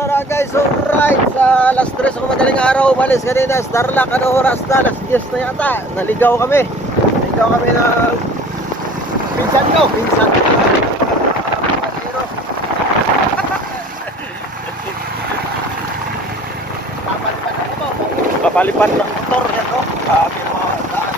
Tara guys, alright. Sa alas 3 ng madaling araw, umalis kanina. Starlock, ano oras na? Alas 10 na yata. Naligaw kami. Naligaw kami ng pinsan ko. Pinsan ko. Kapalipan ng motor yan, no? Sabi mo, daan.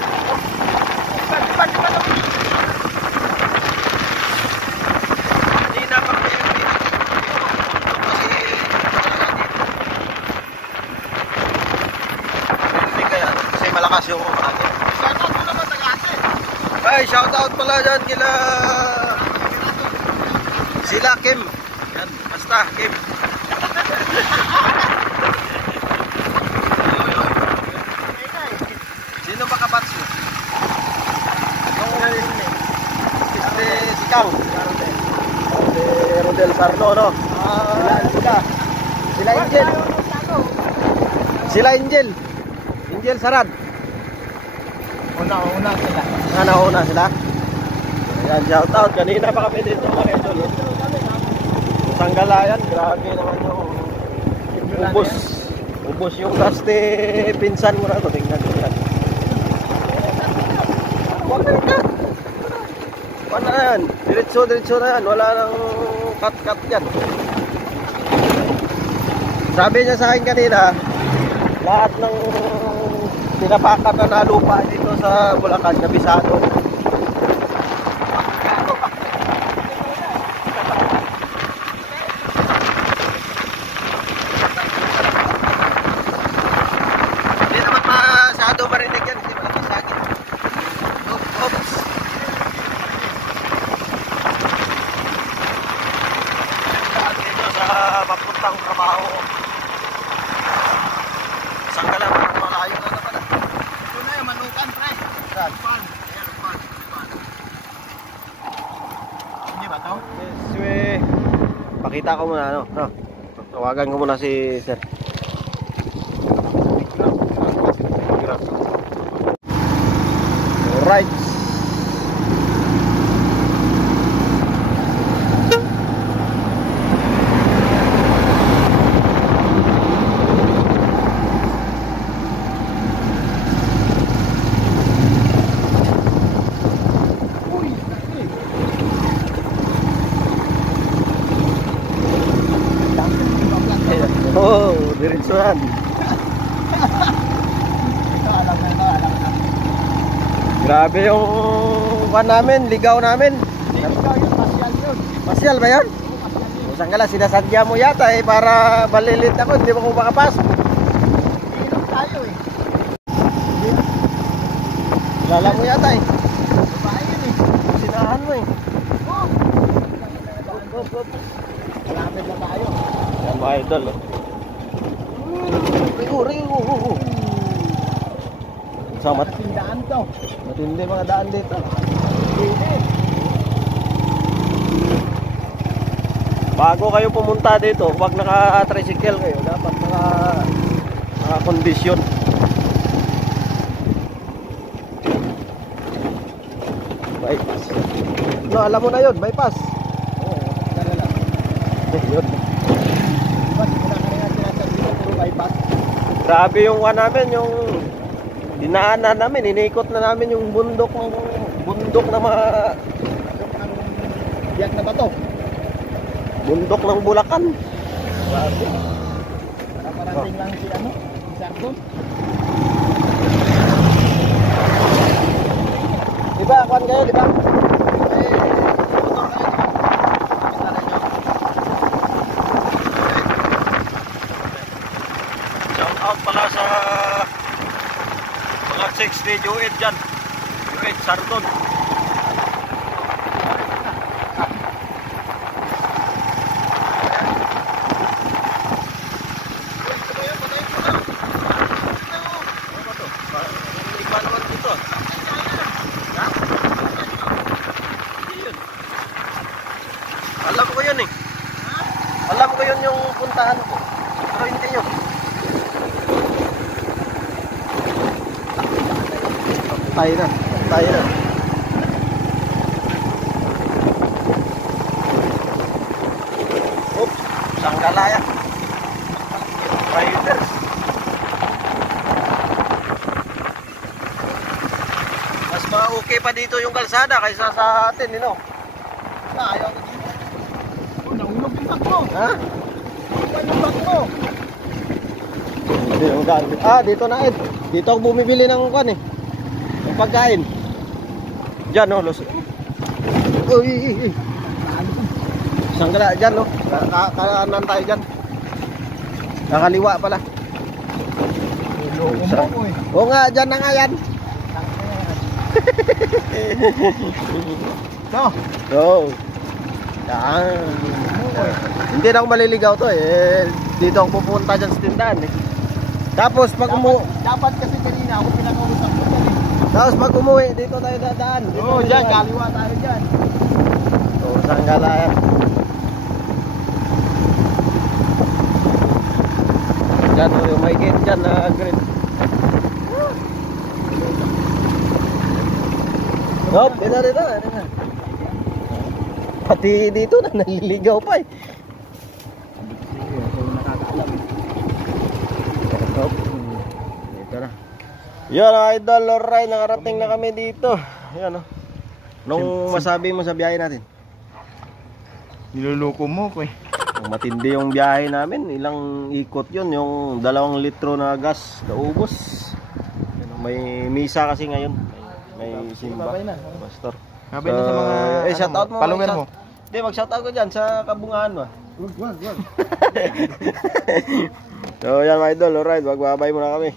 Malakas yung kumakain. Shoutout mo naman taga-ate. Ay, shoutout pala dyan kila sila Kim. Yan, basta Kim. Sino ba kabats mo? Si Kang. Si Rodel Sarno, no? Sila Angel. Sila Angel. Angel Sarad. Una sila. Ayan, shout out. Kanina pa kami dito. Isang galayan. Grabe naman yung ubos yung kaste pinsan mo na ito. Tingnan nyo yan. Huwag na ito. Huwag na yan. Diretso na yan. Wala nang cut yan. Sabi niya sa akin kanina, lahat ng pinapakat na lupa dito sa Bulacan, kabisado. Hindi naman masyado marinig yan, hindi malaki sagit. Oops. Dito sa papuntang trabaho. Isang ka lang, malayo na naman. Ito na yung manukan, pre. Saan? Pan. Ayan, pan. Hindi ba ito? Yes, we. Pakita ko muna, ano? No. Tawagan ko muna si Sir. Alright. Oh, diretsuhan. Grabe yung pan namin, ligaw namin. Ligaw yun, pasyal yun. Pasyal ba yan? Usang ka lang, sinasadya mo yata eh, para malilit ako, hindi mo ko makapas. Inom tayo eh. Lala mo yata eh. Babae yun eh. Sinahan mo eh. Malamig na tayo. Yan mga idol oh. Rigo. Samat. Matindaan to. Matindi mga daan dito. Bago kayo pumunta dito, huwag naka-tricycle kayo. Dapat naka-kondisyon. Bypass. No, alam mo na yun, bypass. Oo, dala lang. Yun. Diba, di ko na kanina sinasabi na puro bypass. Grabe yung namin, yung dinaanan namin, inikot na namin yung bundok na mga Biyak na ba to? bundok ng Bulacan. Grabe. Nakaparating lang si ano? Si Sardo? Diba, kuhan kayo, diba? Shout out pala sa mga 6 ni Joed dyan. Joed Sardon. Alam ko yun eh. Alam ko yun yung puntahan ko. Pero hindi yun. Tayo na. Oops, isang galaya. pa dito yung kalsada kaysa sa atin, no? Ayaw ko dito. Oh, nahulog yung bag mo. Ha? Nahulog yung bag mo. Hindi, dito na Ed. Dito ako bumibili ng kan eh. Ng pagkain. Diyan, no? Uy. Isang gala, dyan, no? Kanan tayo dyan. Kakaliwa pala. Oo nga, dyan na nga yan. No. So, yan. Hindi na ako maliligaw to eh. Dito ako pupunta dyan sa tindahan eh. Tapos pag Dapat kasi kanina ako pinakausap ko dyan eh. Tapos pag umuwi, dito tayo dadaan. Oo, dyan, kaliwa tayo dyan. So, saan gala yan? Dyan, yung may gate dyan na green. Nope, dito. Pati dito na naliligaw pa eh. Nope. Dito na. Yan idol, alright, nakarating na kami dito. Yan oh. Nung masabi mo sa biyahe natin? Niluluko mo ko eh. Matindi yung biyahe namin, ilang ikot yun, yung 2 litro na gas naubos. May misa kasi ngayon, may simba, pastor. Sabi na sa mga shout out mo, follower mo. Hindi, mag shout out ko dyan sa kabungahan mo. Wag. So yan mga idol, alright, magbabay muna kami.